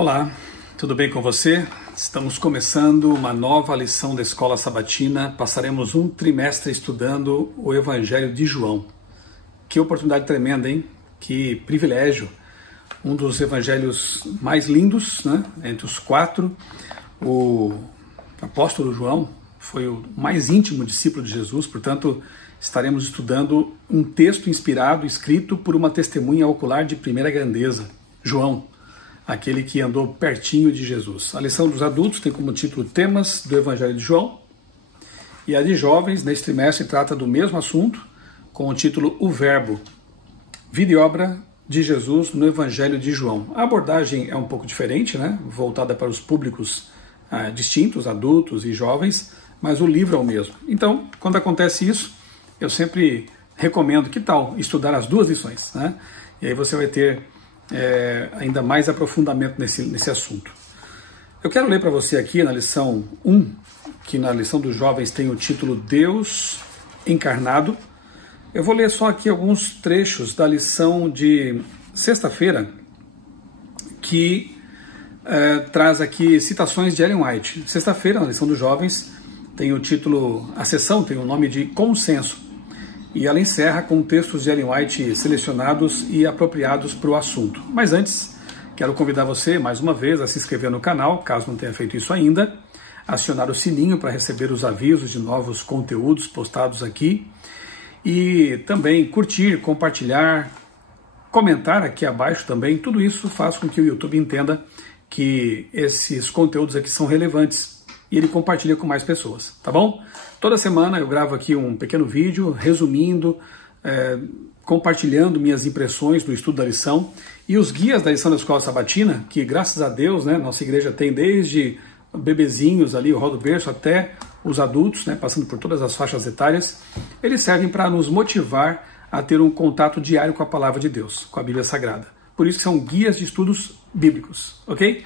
Olá, tudo bem com você? Estamos começando uma nova lição da Escola Sabatina. Passaremos um trimestre estudando o Evangelho de João. Que oportunidade tremenda, hein? Que privilégio! Um dos evangelhos mais lindos, né? Entre os quatro. O apóstolo João foi o mais íntimo discípulo de Jesus, portanto, estaremos estudando um texto inspirado, escrito por uma testemunha ocular de primeira grandeza, João, aquele que andou pertinho de Jesus. A lição dos adultos tem como título Temas do Evangelho de João, e a de jovens, neste trimestre, trata do mesmo assunto, com o título O Verbo, vida e obra de Jesus no Evangelho de João. A abordagem é um pouco diferente, né? Voltada para os públicos distintos, adultos e jovens, mas o livro é o mesmo. Então, quando acontece isso, eu sempre recomendo, que tal estudar as duas lições, né? E aí você vai ter ainda mais aprofundamento nesse assunto. Eu quero ler para você aqui na lição 1, que na lição dos jovens tem o título Deus Encarnado. Eu vou ler só aqui alguns trechos da lição de sexta-feira, que traz aqui citações de Ellen White. Sexta-feira, na lição dos jovens, tem o título, a sessão tem o nome de Consenso, e ela encerra com textos de Ellen White selecionados e apropriados para o assunto. Mas antes, quero convidar você, mais uma vez, a se inscrever no canal, caso não tenha feito isso ainda, acionar o sininho para receber os avisos de novos conteúdos postados aqui, e também curtir, compartilhar, comentar aqui abaixo também. Tudo isso faz com que o YouTube entenda que esses conteúdos aqui são relevantes e ele compartilha com mais pessoas, tá bom? Toda semana eu gravo aqui um pequeno vídeo resumindo, compartilhando minhas impressões do estudo da lição, e os guias da lição da Escola Sabatina, que graças a Deus, né, nossa igreja tem desde bebezinhos ali, o rodo berço, até os adultos, né, passando por todas as faixas etárias, eles servem para nos motivar a ter um contato diário com a Palavra de Deus, com a Bíblia Sagrada. Por isso que são guias de estudos bíblicos, ok?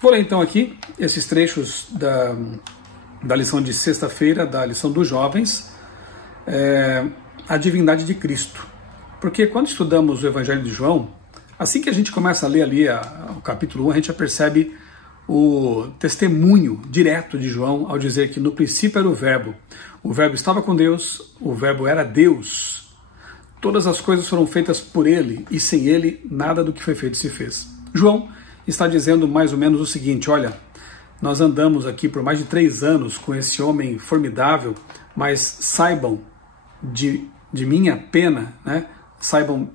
Vou ler então aqui esses trechos da lição de sexta-feira, da lição dos jovens, a divindade de Cristo. Porque quando estudamos o Evangelho de João, assim que a gente começa a ler ali o capítulo 1, a gente já percebe o testemunho direto de João ao dizer que no princípio era o Verbo estava com Deus, o Verbo era Deus, todas as coisas foram feitas por ele, e sem ele nada do que foi feito se fez. João está dizendo mais ou menos o seguinte: olha, nós andamos aqui por mais de 3 anos com esse homem formidável, mas saibam de minha pena, né? Saibam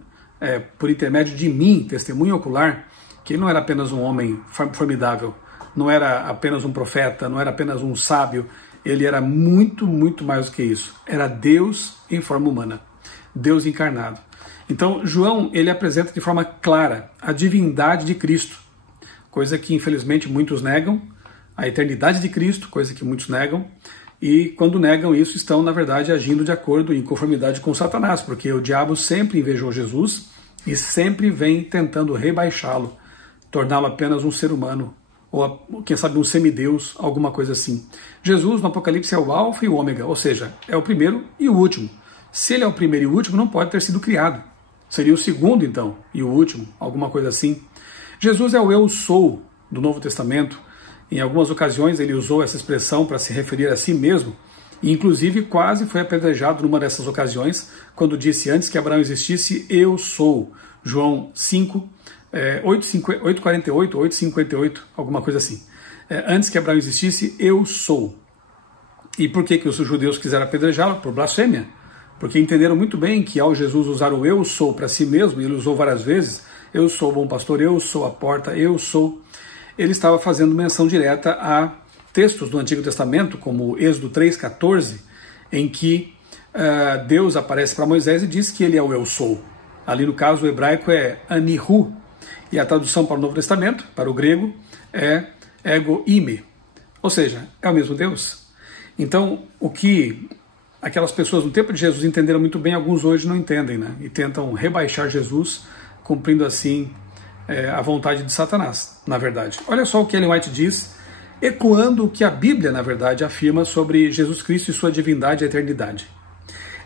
por intermédio de mim, testemunho ocular, que ele não era apenas um homem formidável, não era apenas um profeta, não era apenas um sábio, ele era muito, muito mais do que isso. Era Deus em forma humana, Deus encarnado. Então, João, ele apresenta de forma clara a divindade de Cristo, coisa que infelizmente muitos negam, a eternidade de Cristo, coisa que muitos negam, e quando negam isso estão, na verdade, agindo de acordo em conformidade com Satanás, porque o diabo sempre invejou Jesus e sempre vem tentando rebaixá-lo, torná-lo apenas um ser humano, ou quem sabe um semideus, alguma coisa assim. Jesus no Apocalipse é o alfa e o ômega, ou seja, é o primeiro e o último. Se ele é o primeiro e o último, não pode ter sido criado. Seria o segundo então, e o último, alguma coisa assim. Jesus é o eu sou do Novo Testamento. Em algumas ocasiões ele usou essa expressão para se referir a si mesmo, e inclusive quase foi apedrejado numa dessas ocasiões, quando disse antes que Abraão existisse, eu sou. João 5, 8,48, 8,58, alguma coisa assim. Antes que Abraão existisse, eu sou. E por que os judeus quiseram apedrejá-lo? Por blasfêmia. Porque entenderam muito bem que ao Jesus usar o eu sou para si mesmo, e ele usou várias vezes, eu sou o bom pastor, eu sou a porta, eu sou, ele estava fazendo menção direta a textos do Antigo Testamento, como Êxodo 3,14, em que Deus aparece para Moisés e diz que ele é o eu sou. Ali no caso o hebraico é Anihu, e a tradução para o Novo Testamento, para o grego, é ego ime, ou seja, é o mesmo Deus. Então, o que aquelas pessoas no tempo de Jesus entenderam muito bem, alguns hoje não entendem, né? E tentam rebaixar Jesus, cumprindo assim a vontade de Satanás, na verdade. Olha só o que Ellen White diz, ecoando o que a Bíblia, na verdade, afirma sobre Jesus Cristo e sua divindade e eternidade.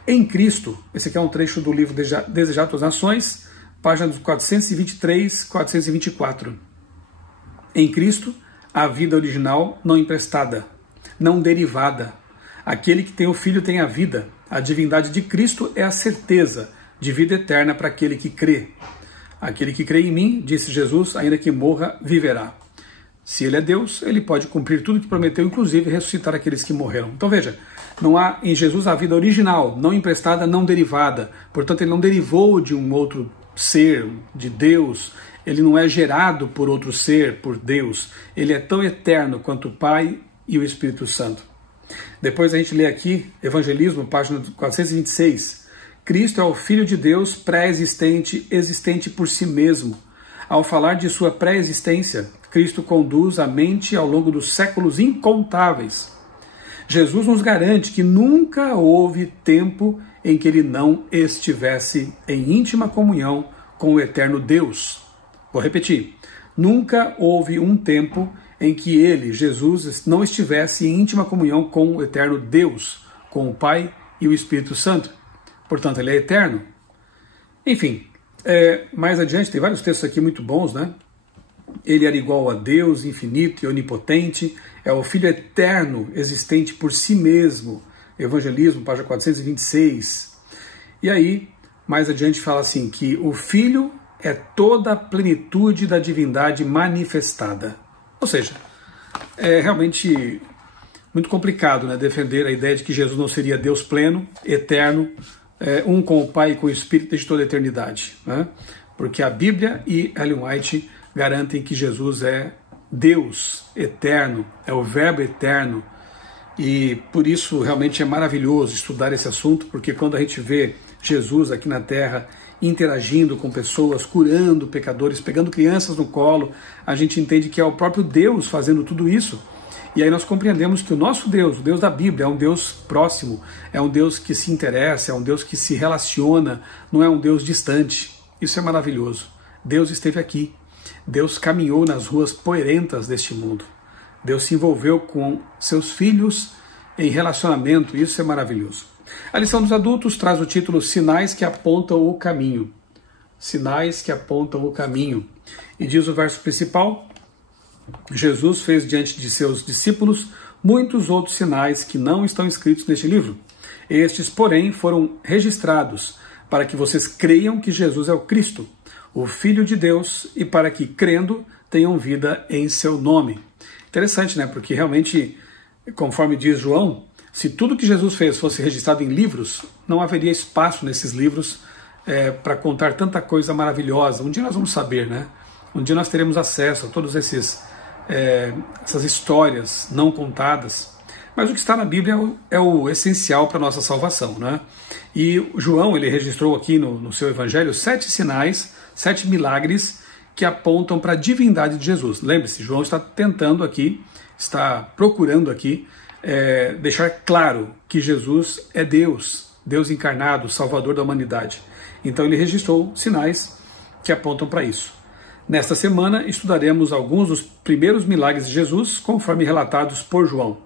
Em Cristo, esse aqui é um trecho do livro Desejado às Nações, páginas 423, 424. Em Cristo, a vida original não emprestada, não derivada. Aquele que tem o Filho tem a vida. A divindade de Cristo é a certeza de vida eterna para aquele que crê. Aquele que crê em mim, disse Jesus, ainda que morra, viverá. Se ele é Deus, ele pode cumprir tudo que prometeu, inclusive ressuscitar aqueles que morreram. Então veja, não há em Jesus a vida original, não emprestada, não derivada. Portanto, ele não derivou de um outro ser, de Deus. Ele não é gerado por outro ser, por Deus. Ele é tão eterno quanto o Pai e o Espírito Santo. Depois a gente lê aqui, Evangelismo, página 426. Cristo é o Filho de Deus pré-existente, existente por si mesmo. Ao falar de sua pré-existência, Cristo conduz a mente ao longo dos séculos incontáveis. Jesus nos garante que nunca houve tempo em que ele não estivesse em íntima comunhão com o eterno Deus. Vou repetir. Nunca houve um tempo em que ele, Jesus, não estivesse em íntima comunhão com o eterno Deus, com o Pai e o Espírito Santo. Portanto, ele é eterno. Enfim, mais adiante, tem vários textos aqui muito bons, né? Ele era igual a Deus, infinito e onipotente, é o Filho eterno, existente por si mesmo. Evangelismo, página 426. E aí, mais adiante, fala assim, que o Filho é toda a plenitude da divindade manifestada. Ou seja, é realmente muito complicado, né, defender a ideia de que Jesus não seria Deus pleno, eterno, um com o Pai e com o Espírito desde toda a eternidade. Né? Porque a Bíblia e Ellen White garantem que Jesus é Deus eterno, é o Verbo eterno, e por isso realmente é maravilhoso estudar esse assunto, porque quando a gente vê Jesus aqui na Terra interagindo com pessoas, curando pecadores, pegando crianças no colo, a gente entende que é o próprio Deus fazendo tudo isso. E aí nós compreendemos que o nosso Deus, o Deus da Bíblia, é um Deus próximo, é um Deus que se interessa, é um Deus que se relaciona, não é um Deus distante. Isso é maravilhoso. Deus esteve aqui. Deus caminhou nas ruas poeirentas deste mundo. Deus se envolveu com seus filhos em relacionamento. Isso é maravilhoso. A lição dos adultos traz o título Sinais que apontam o caminho. Sinais que apontam o caminho. E diz o verso principal: Jesus fez diante de seus discípulos muitos outros sinais que não estão escritos neste livro. Estes, porém, foram registrados para que vocês creiam que Jesus é o Cristo, o Filho de Deus, e para que, crendo, tenham vida em seu nome. Interessante, né? Porque realmente, conforme diz João, se tudo que Jesus fez fosse registrado em livros, não haveria espaço nesses livros para contar tanta coisa maravilhosa. Um dia nós vamos saber, né? Um dia nós teremos acesso a todas essas histórias não contadas. Mas o que está na Bíblia é o essencial para a nossa salvação, né? E João, ele registrou aqui no seu evangelho 7 sinais, 7 milagres que apontam para a divindade de Jesus. Lembre-se, João está tentando aqui, está procurando aqui deixar claro que Jesus é Deus, Deus encarnado, Salvador da humanidade. Então ele registrou sinais que apontam para isso. Nesta semana estudaremos alguns dos primeiros milagres de Jesus, conforme relatados por João.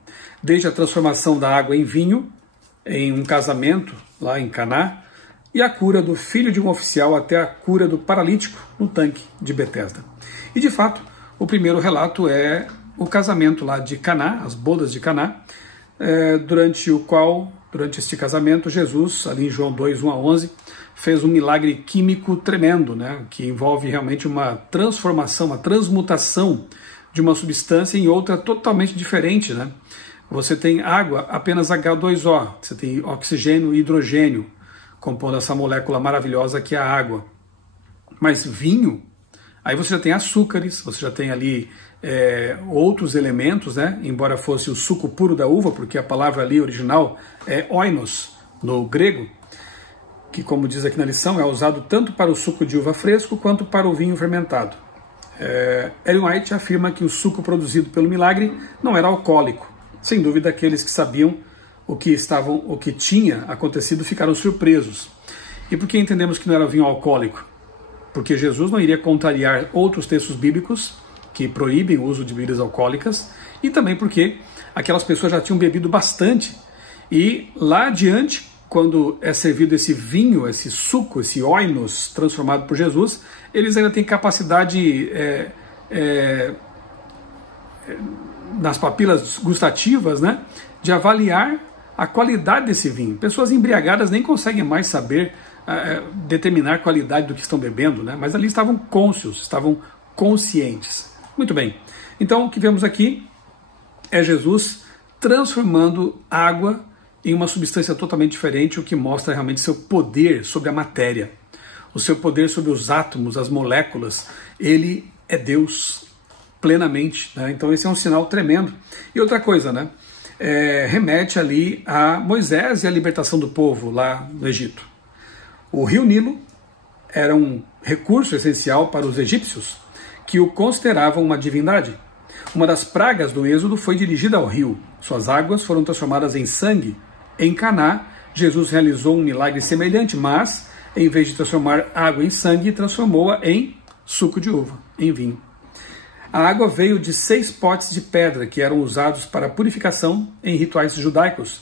Desde a transformação da água em vinho, em um casamento lá em Caná, e a cura do filho de um oficial até a cura do paralítico no tanque de Betesda. E de fato, o primeiro relato é o casamento lá de Caná, as bodas de Caná, durante este casamento, Jesus, ali em João 2, 1 a 11, fez um milagre químico tremendo, né, que envolve realmente uma transformação, uma transmutação de uma substância em outra totalmente diferente, né? Você tem água, apenas H2O, você tem oxigênio e hidrogênio, compondo essa molécula maravilhosa que é a água. Mas vinho, aí você já tem açúcares, você já tem ali outros elementos, né? Embora fosse o suco puro da uva, porque a palavra ali original é oinos, no grego, que, como diz aqui na lição, é usado tanto para o suco de uva fresco quanto para o vinho fermentado. Ellen White afirma que o suco produzido pelo milagre não era alcoólico. Sem dúvida, aqueles que sabiam o que tinha acontecido ficaram surpresos. E por que entendemos que não era vinho alcoólico? Porque Jesus não iria contrariar outros textos bíblicos que proíbem o uso de bebidas alcoólicas, e também porque aquelas pessoas já tinham bebido bastante, e lá adiante, quando é servido esse vinho, esse suco, esse oinos transformado por Jesus, eles ainda têm capacidade nas papilas gustativas, né, de avaliar a qualidade desse vinho. Pessoas embriagadas nem conseguem mais saber determinar a qualidade do que estão bebendo, né, mas ali estavam cônscios, estavam conscientes. Muito bem, então o que vemos aqui é Jesus transformando água em uma substância totalmente diferente, o que mostra realmente seu poder sobre a matéria, o seu poder sobre os átomos, as moléculas. Ele é Deus plenamente, né? Então esse é um sinal tremendo. E outra coisa, né? Remete ali a Moisés e a libertação do povo lá no Egito. O rio Nilo era um recurso essencial para os egípcios, que o consideravam uma divindade. Uma das pragas do Êxodo foi dirigida ao rio. Suas águas foram transformadas em sangue. Em Caná, Jesus realizou um milagre semelhante, mas, em vez de transformar água em sangue, transformou-a em suco de uva, em vinho. A água veio de 6 potes de pedra que eram usados para purificação em rituais judaicos,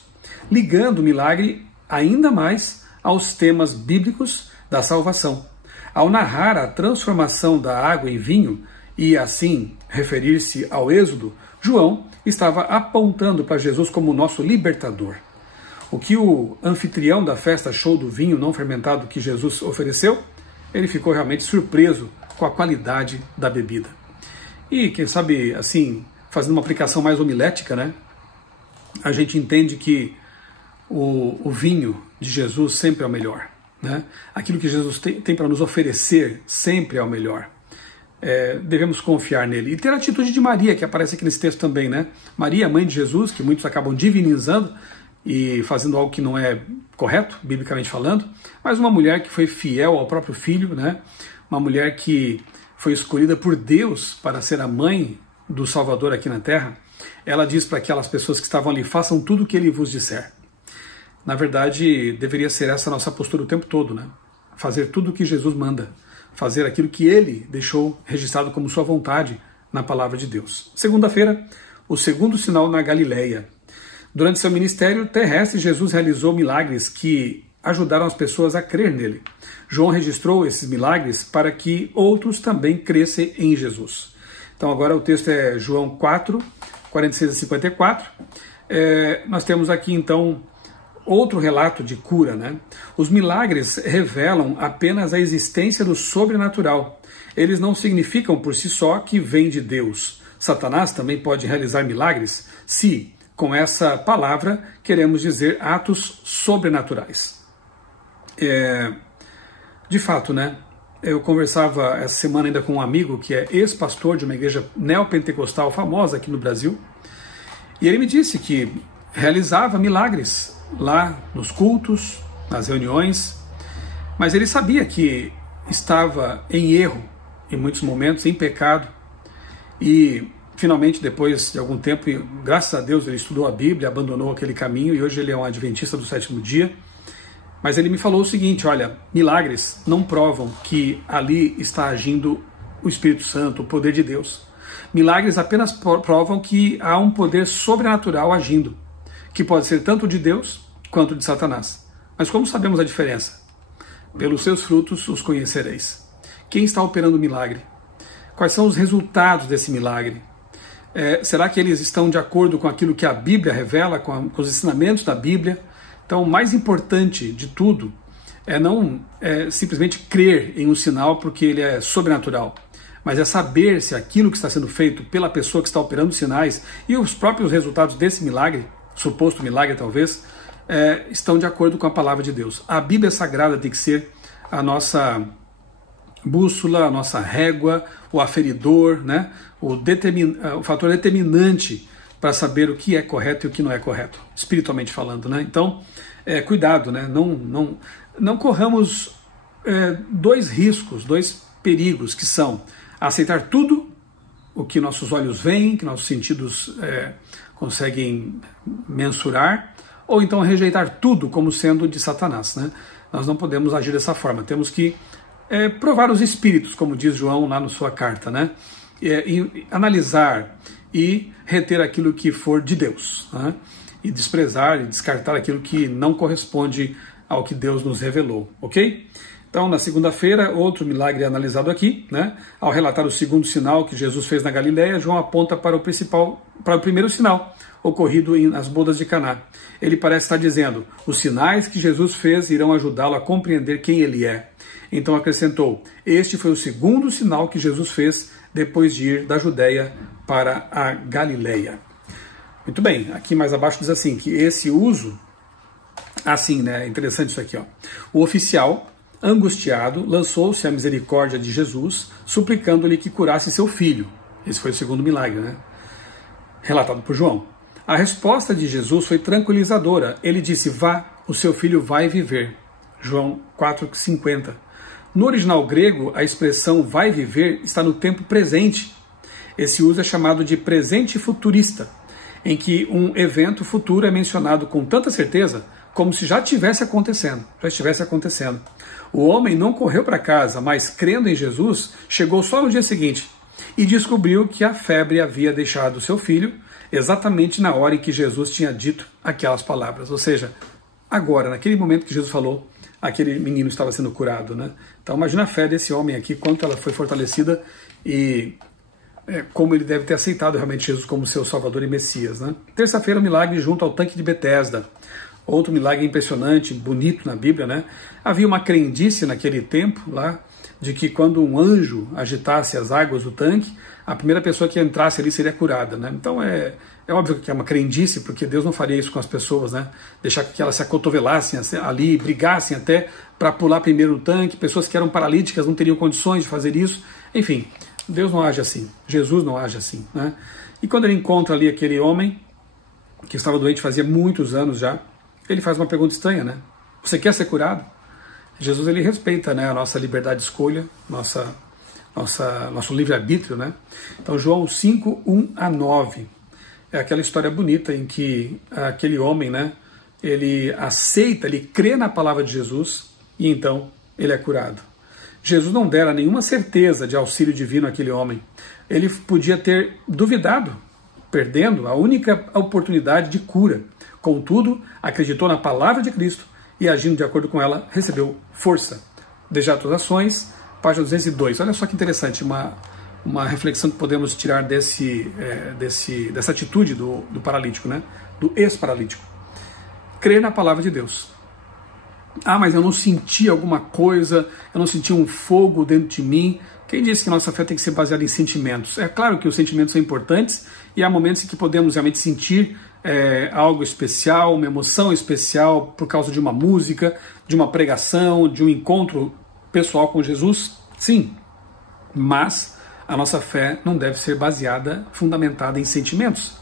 ligando o milagre ainda mais aos temas bíblicos da salvação. Ao narrar a transformação da água em vinho e assim referir-se ao Êxodo, João estava apontando para Jesus como o nosso libertador. O que o anfitrião da festa achou do vinho não fermentado que Jesus ofereceu? Ele ficou realmente surpreso com a qualidade da bebida. E, quem sabe, assim, fazendo uma aplicação mais homilética, né? A gente entende que o vinho de Jesus sempre é o melhor, né? Aquilo que Jesus tem para nos oferecer sempre é o melhor. Devemos confiar nele. E ter a atitude de Maria, que aparece aqui nesse texto também, né? Maria, mãe de Jesus, que muitos acabam divinizando e fazendo algo que não é correto, biblicamente falando, mas uma mulher que foi fiel ao próprio filho, né? Uma mulher que foi escolhida por Deus para ser a mãe do Salvador aqui na Terra. Ela diz para aquelas pessoas que estavam ali: façam tudo o que ele vos disser. Na verdade, deveria ser essa a nossa postura o tempo todo, né? Fazer tudo o que Jesus manda, fazer aquilo que ele deixou registrado como sua vontade na palavra de Deus. Segunda-feira, o segundo sinal na Galileia. Durante seu ministério terrestre, Jesus realizou milagres que ajudaram as pessoas a crer nele. João registrou esses milagres para que outros também crescem em Jesus. Então agora o texto é João 4, 46 a 54. Nós temos aqui então outro relato de cura, né? Os milagres revelam apenas a existência do sobrenatural. Eles não significam por si só que vem de Deus. Satanás também pode realizar milagres se, com essa palavra, queremos dizer atos sobrenaturais. De fato, né? Eu conversava essa semana ainda com um amigo que é ex-pastor de uma igreja neopentecostal famosa aqui no Brasil, e ele me disse que realizava milagres lá nos cultos, nas reuniões, mas ele sabia que estava em erro em muitos momentos, em pecado, e finalmente, depois de algum tempo, graças a Deus, ele estudou a Bíblia, abandonou aquele caminho e hoje ele é um adventista do 7º dia. Mas ele me falou o seguinte: olha, milagres não provam que ali está agindo o Espírito Santo, o poder de Deus. Milagres apenas provam que há um poder sobrenatural agindo, que pode ser tanto de Deus quanto de Satanás. Mas como sabemos a diferença? Pelos seus frutos os conhecereis. Quem está operando o milagre? Quais são os resultados desse milagre? Será que eles estão de acordo com aquilo que a Bíblia revela, com os ensinamentos da Bíblia? Então, o mais importante de tudo é não simplesmente crer em um sinal porque ele é sobrenatural, mas é saber se aquilo que está sendo feito pela pessoa que está operando os sinais e os próprios resultados desse milagre, suposto milagre talvez, estão de acordo com a palavra de Deus. A Bíblia Sagrada tem que ser a nossa bússola, a nossa régua, o aferidor, né? O fator determinante para saber o que é correto e o que não é correto, espiritualmente falando, né? Então, cuidado, né? Não corramos dois riscos, dois perigos, que são aceitar tudo o que nossos olhos veem, que nossos sentidos conseguem mensurar, ou então rejeitar tudo como sendo de Satanás, né? Nós não podemos agir dessa forma, temos que provar os espíritos, como diz João lá na sua carta, né? E analisar e reter aquilo que for de Deus, né? E desprezar e descartar aquilo que não corresponde ao que Deus nos revelou, ok? Então, na segunda-feira, outro milagre é analisado aqui, né? Ao relatar o segundo sinal que Jesus fez na Galileia, João aponta para o primeiro sinal, ocorrido nas bodas de Caná. Ele parece estar dizendo: os sinais que Jesus fez irão ajudá-lo a compreender quem ele é. Então acrescentou: este foi o segundo sinal que Jesus fez depois de ir da Judéia para a Galileia. Muito bem, aqui mais abaixo diz assim, que esse uso, assim, né, é interessante isso aqui, ó. O oficial, angustiado, lançou-se à misericórdia de Jesus, suplicando-lhe que curasse seu filho. Esse foi o segundo milagre, né? Relatado por João. A resposta de Jesus foi tranquilizadora. Ele disse: vá, o seu filho vai viver. João 4,50. No original grego, a expressão vai viver está no tempo presente. Esse uso é chamado de presente futurista, em que um evento futuro é mencionado com tanta certeza como se já estivesse acontecendo. O homem não correu para casa, mas, crendo em Jesus, chegou só no dia seguinte e descobriu que a febre havia deixado seu filho exatamente na hora em que Jesus tinha dito aquelas palavras. Ou seja, agora, naquele momento que Jesus falou, aquele menino estava sendo curado, né? Então imagina a fé desse homem aqui, quanto ela foi fortalecida e como ele deve ter aceitado realmente Jesus como seu Salvador e Messias, né? Terça-feira, o milagre junto ao tanque de Betesda. Outro milagre impressionante, bonito na Bíblia, né? Havia uma crendice naquele tempo lá, de que quando um anjo agitasse as águas do tanque, a primeira pessoa que entrasse ali seria curada, né? Então é óbvio que é uma crendice, porque Deus não faria isso com as pessoas, né? Deixar que elas se acotovelassem ali, brigassem até para pular primeiro no tanque, pessoas que eram paralíticas não teriam condições de fazer isso. Enfim, Deus não age assim, Jesus não age assim, né? E quando ele encontra ali aquele homem que estava doente fazia muitos anos já, ele faz uma pergunta estranha, né? Você quer ser curado? Jesus, ele respeita, né, a nossa liberdade de escolha, nosso livre-arbítrio, né? Então, João 5, 1-9. É aquela história bonita em que aquele homem, né, ele aceita, ele crê na palavra de Jesus e então ele é curado. Jesus não dera nenhuma certeza de auxílio divino àquele homem. Ele podia ter duvidado, perdendo a única oportunidade de cura. Contudo, acreditou na palavra de Cristo e, agindo de acordo com ela, recebeu força. Dejato das Ações, página 202. Olha só que interessante, uma reflexão que podemos tirar dessa atitude do paralítico, né? Do ex-paralítico. Crer na palavra de Deus. Ah, mas eu não senti alguma coisa, eu não senti um fogo dentro de mim. Quem disse que nossa fé tem que ser baseada em sentimentos? É claro que os sentimentos são importantes e há momentos em que podemos realmente sentir algo especial, uma emoção especial por causa de uma música, de uma pregação, de um encontro pessoal com Jesus. Sim, mas a nossa fé não deve ser baseada, fundamentada em sentimentos.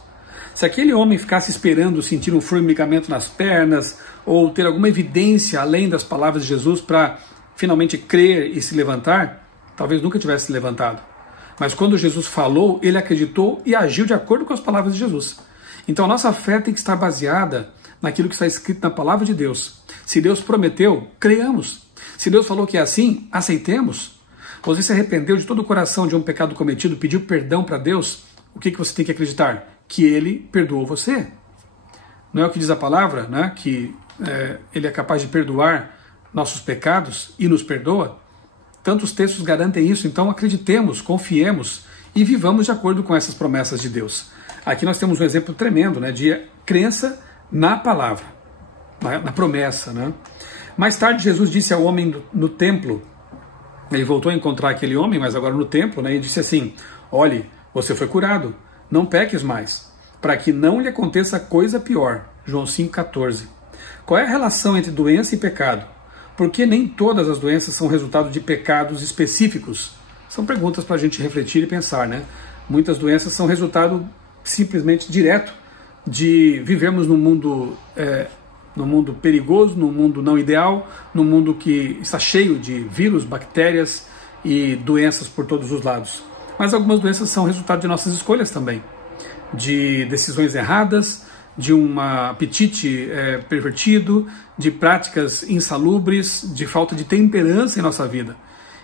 Se aquele homem ficasse esperando sentir um formigamento nas pernas ou ter alguma evidência além das palavras de Jesus para finalmente crer e se levantar, talvez nunca tivesse se levantado. Mas quando Jesus falou, ele acreditou e agiu de acordo com as palavras de Jesus. Então a nossa fé tem que estar baseada naquilo que está escrito na palavra de Deus. Se Deus prometeu, creiamos. Se Deus falou que é assim, aceitemos. Você se arrependeu de todo o coração de um pecado cometido, pediu perdão para Deus, o que você tem que acreditar? Que Ele perdoou você. Não é o que diz a palavra, né? Que Ele é capaz de perdoar nossos pecados e nos perdoa? Tantos textos garantem isso, então acreditemos, confiemos e vivamos de acordo com essas promessas de Deus. Aqui nós temos um exemplo tremendo, né, de crença na palavra, na promessa, né? Mais tarde Jesus disse ao homem no templo, ele voltou a encontrar aquele homem, mas agora no templo, né, e disse assim: olhe, você foi curado, não peques mais, para que não lhe aconteça coisa pior. João 5,14. Qual é a relação entre doença e pecado? Porque nem todas as doenças são resultado de pecados específicos? São perguntas para a gente refletir e pensar, né? Muitas doenças são resultado simplesmente direto de vivermos num mundo perigoso, num mundo não ideal, num mundo que está cheio de vírus, bactérias e doenças por todos os lados. Mas algumas doenças são resultado de nossas escolhas também, de decisões erradas, de um apetite pervertido, de práticas insalubres, de falta de temperança em nossa vida.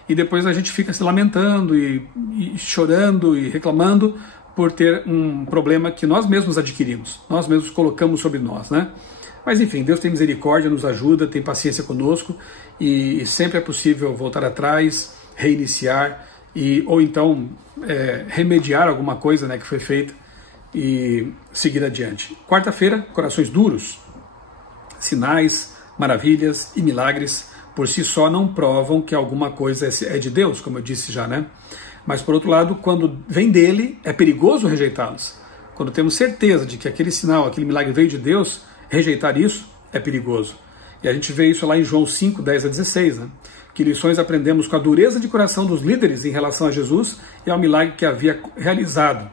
E depois a gente fica se lamentando e chorando e reclamando por ter um problema que nós mesmos adquirimos, nós mesmos colocamos sobre nós, né? Mas enfim, Deus tem misericórdia, nos ajuda, tem paciência conosco e sempre é possível voltar atrás, reiniciar ou então remediar alguma coisa, né, que foi feita e seguir adiante. Quarta-feira, corações duros. Sinais, maravilhas e milagres por si só não provam que alguma coisa é de Deus, como eu disse já, né? Mas por outro lado, quando vem dele, é perigoso rejeitá-los. Quando temos certeza de que aquele sinal, aquele milagre veio de Deus, rejeitar isso é perigoso. E a gente vê isso lá em João 5, 10 a 16, né? Que lições aprendemos com a dureza de coração dos líderes em relação a Jesus e ao milagre que havia realizado.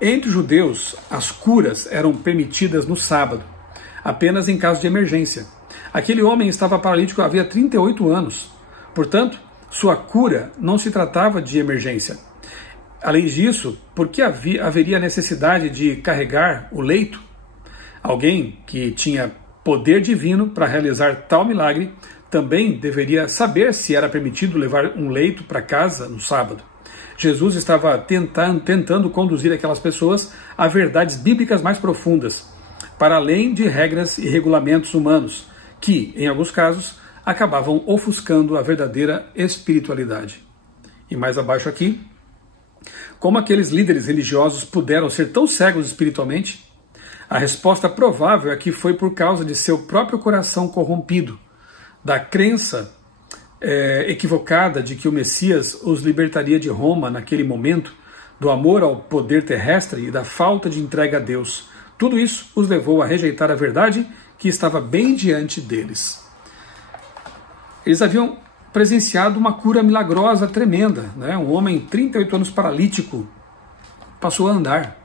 Entre os judeus, as curas eram permitidas no sábado, apenas em caso de emergência. Aquele homem estava paralítico havia 38 anos. Portanto, sua cura não se tratava de emergência. Além disso, por que haveria necessidade de carregar o leito? Alguém que tinha poder divino para realizar tal milagre também deveria saber se era permitido levar um leito para casa no sábado. Jesus estava tentando conduzir aquelas pessoas a verdades bíblicas mais profundas, para além de regras e regulamentos humanos, que, em alguns casos, acabavam ofuscando a verdadeira espiritualidade. E mais abaixo aqui, como aqueles líderes religiosos puderam ser tão cegos espiritualmente? A resposta provável é que foi por causa de seu próprio coração corrompido, da crença equivocada de que o Messias os libertaria de Roma naquele momento, do amor ao poder terrestre e da falta de entrega a Deus. Tudo isso os levou a rejeitar a verdade que estava bem diante deles. Eles haviam presenciado uma cura milagrosa tremenda, né? Um homem 38 anos paralítico passou a andar.